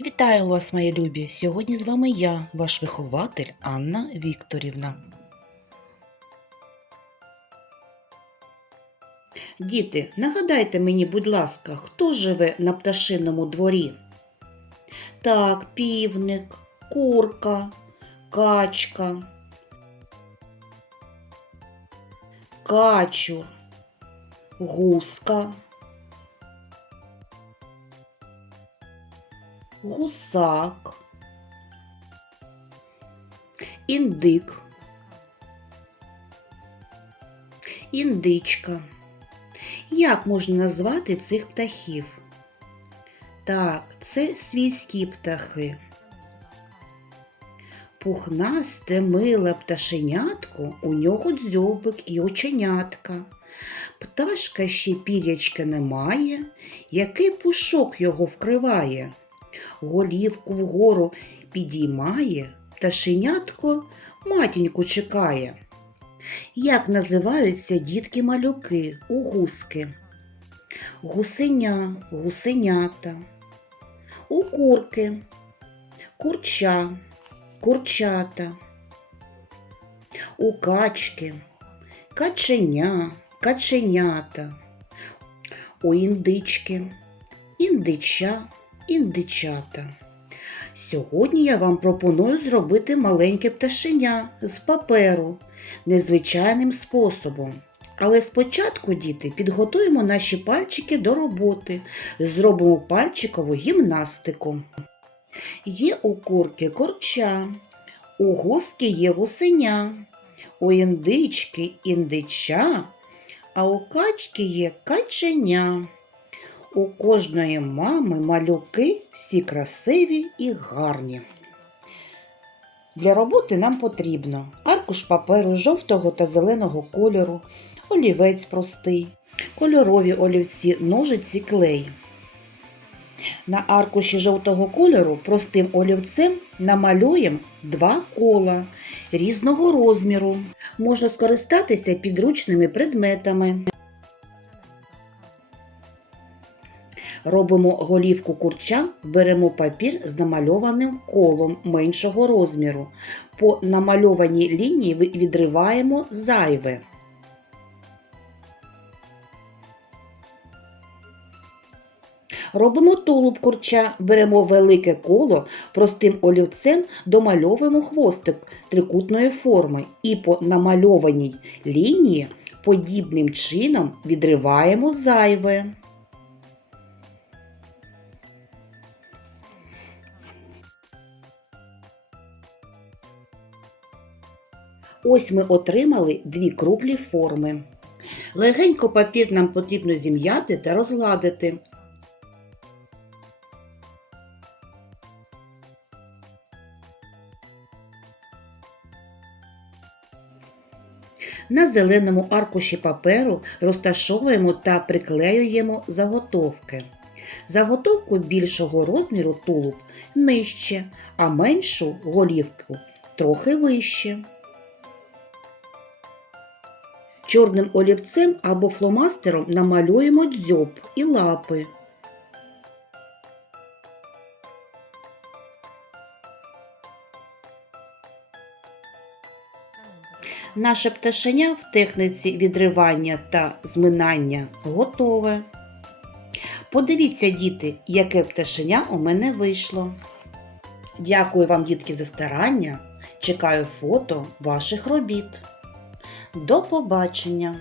Вітаю вас, мої любі! Сьогодні з вами я, ваш вихователь Анна Вікторівна. Діти, нагадайте мені, будь ласка, хто живе на пташиному дворі? Так, півник, курка, качка, качур, гуска. Гусак, індик, індичка. Як можна назвати цих птахів? Так, це свійські птахи. Пухнасте миле пташенятко, у нього дзьобик і оченятка. Пташка ще пірячка не має, який пушок його вкриває. Голівку вгору підіймає, пташенятко матіньку чекає. Як називаються дітки малюки у гуски? Гусеня, гусенята, у курки, курча, курчата, у качки, каченя, каченята, у індички, індича, індичата. Сьогодні я вам пропоную зробити маленьке пташеня з паперу незвичайним способом. Але спочатку, діти, підготуємо наші пальчики до роботи, зробимо пальчикову гімнастику. Є у курки курча, у гуски є гусеня, у індички індича, а у качки є каченя. У кожної мами малюки всі красиві і гарні. Для роботи нам потрібно аркуш паперу жовтого та зеленого кольору, олівець простий, кольорові олівці, ножиці, клей. На аркуші жовтого кольору простим олівцем намалюємо два кола різного розміру. Можна скористатися підручними предметами. Робимо голівку курча, беремо папір з намальованим колом меншого розміру. По намальованій лінії відриваємо зайве. Робимо тулуб курча, беремо велике коло, простим олівцем домальовуємо хвостик трикутної форми і по намальованій лінії подібним чином відриваємо зайве. Ось ми отримали дві круглі форми. Легенько папір нам потрібно зім'яти та розгладити. На зеленому аркуші паперу розташовуємо та приклеюємо заготовки. Заготовку більшого розміру тулуб нижче, а меншу голівку трохи вище. Чорним олівцем або фломастером намалюємо дзьоб і лапи. Наше пташеня в техніці відривання та зминання готове. Подивіться, діти, яке пташеня у мене вийшло. Дякую вам, дітки, за старання. Чекаю фото ваших робіт. До побачення!